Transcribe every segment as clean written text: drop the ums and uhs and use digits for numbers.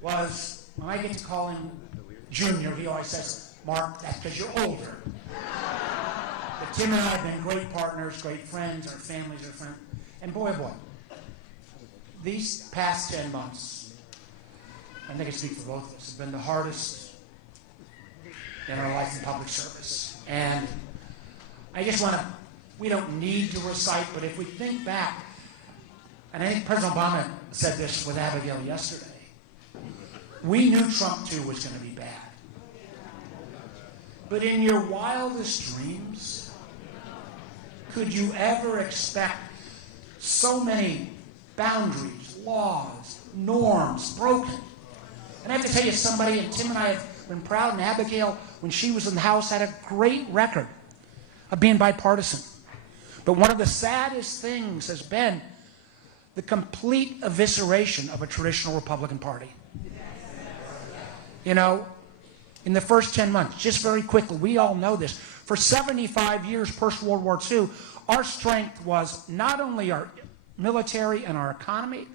was, when I get to call him Junior, he always says, Mark, that's because you're older. But Tim and I have been great partners, great friends, our families are friends. And boy, oh boy, these past 10 months, I think I speak for both of us, have been the hardest in our life in public service. And I just want to, we don't need to recite, but if we think back, and I think President Obama said this with Abigail yesterday, we knew Trump too was going to be bad. But in your wildest dreams, could you ever expect so many boundaries, laws, norms broken? And I have to tell you, somebody, and Tim and I have been proud, and Abigail, when she was in the House, had a great record of being bipartisan. But one of the saddest things has been the complete evisceration of a traditional Republican Party. You know, in the first 10 months, just very quickly, we all know this. For 75 years, post-World War II, our strength was not only our military and our economy,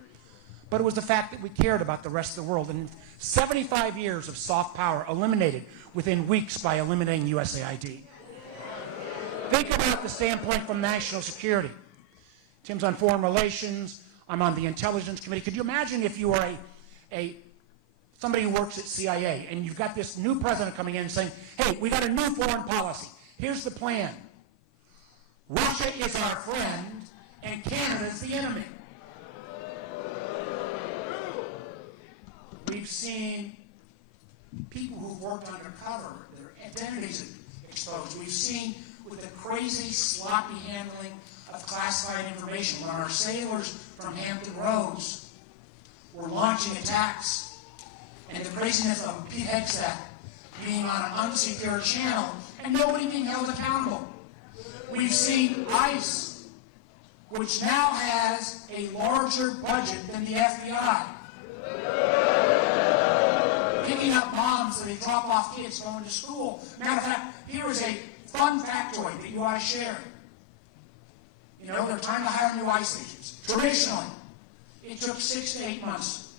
but it was the fact that we cared about the rest of the world. And 75 years of soft power eliminated within weeks by eliminating USAID. Think about the standpoint from national security. Tim's on foreign relations. I'm on the intelligence committee. Could you imagine if you were somebody who works at CIA and you've got this new president coming in and saying, hey, we got a new foreign policy. Here's the plan. Russia is our friend and Canada is the enemy. We've seen people who've worked undercover, their identities exposed. We've seen with the crazy, sloppy handling of classified information when our sailors from Hampton Roads were launching attacks, and the craziness of Pete Hegseth being on an unsecure channel and nobody being held accountable. We've seen ICE, which now has a larger budget than the FBI, picking up moms that they drop off kids going to school. Matter of fact, here is a fun factoid that you ought to share. You know, they're trying to hire new ICE agents. Traditionally, it took 6 to 8 months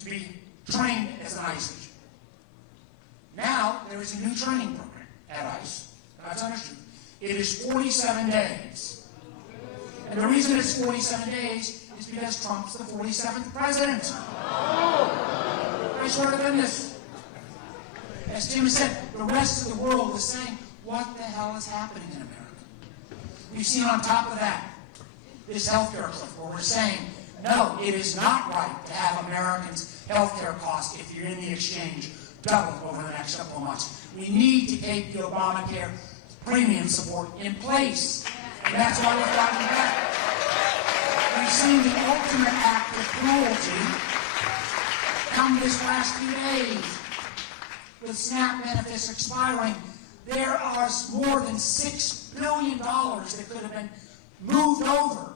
to be trained as an ICE agent. Now, there is a new training program at ICE. That's understood. It is 47 days. And the reason it's 47 days is because Trump's the 47th president. I swear to goodness. As Tim said, the rest of the world is saying, what the hell is happening in America? We've seen on top of that this healthcare cliff where we're saying, no, it is not right to have Americans' healthcare costs, if you're in the exchange, double over the next couple of months. We need to keep the Obamacare premium support in place. And that's why we're fighting back. We've seen the ultimate act of cruelty come this last few days. With SNAP benefits expiring, there are more than $6 billion that could have been moved over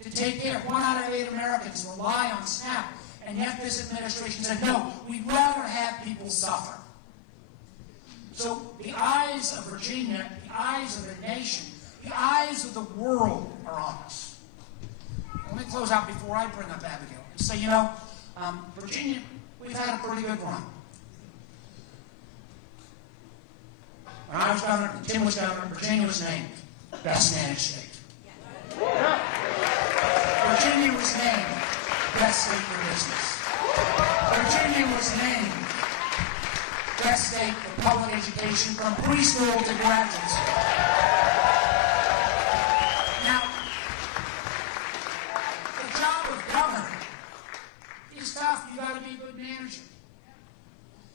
to take care. 1 out of 8 Americans rely on SNAP, and yet this administration said, no, we'd rather have people suffer. So the eyes of Virginia, the eyes of the nation, the eyes of the world are on us. Let me close out before I bring up Abigail and say, you know, Virginia, we've had a pretty good run. When I was governor, Tim was governor, Virginia was named best managed state. Virginia was named best state for business. Virginia was named best state for public education from preschool to graduate school. Now, the job of governor is tough. You got to be a good manager.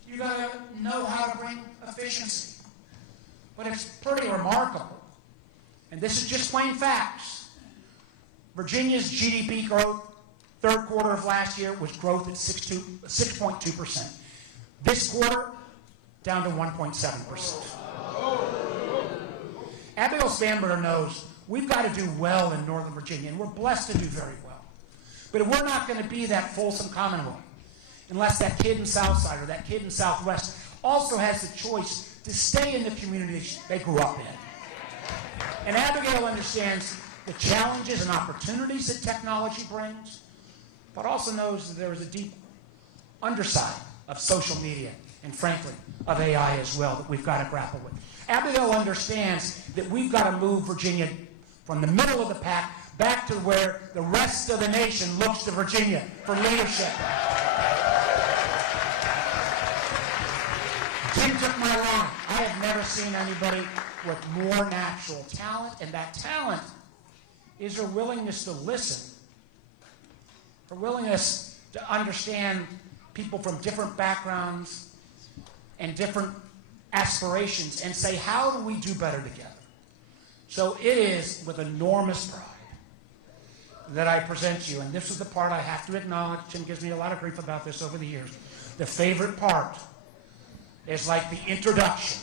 You got to know how to bring efficiency. But it's pretty remarkable, and this is just plain facts. Virginia's GDP growth, third quarter of last year, was growth at 6.2%. This quarter, down to 1.7%. Abigail Spanberger knows we've got to do well in Northern Virginia, and we're blessed to do very well. But if we're not going to be that fulsome Commonwealth, unless that kid in Southside or that kid in Southwest also has the choice to stay in the community they grew up in. And Abigail understands the challenges and opportunities that technology brings, but also knows that there is a deep underside of social media and, frankly, of AI as well that we've got to grapple with. Abigail understands that we've got to move Virginia from the middle of the pack back to where the rest of the nation looks to Virginia for leadership. Jim took my line. I have never seen anybody with more natural talent, and that talent is her willingness to listen, her willingness to understand people from different backgrounds and different aspirations and say, how do we do better together? So it is with enormous pride that I present you, and this is the part I have to acknowledge. Tim gives me a lot of grief about this over the years. The favorite part is like the introduction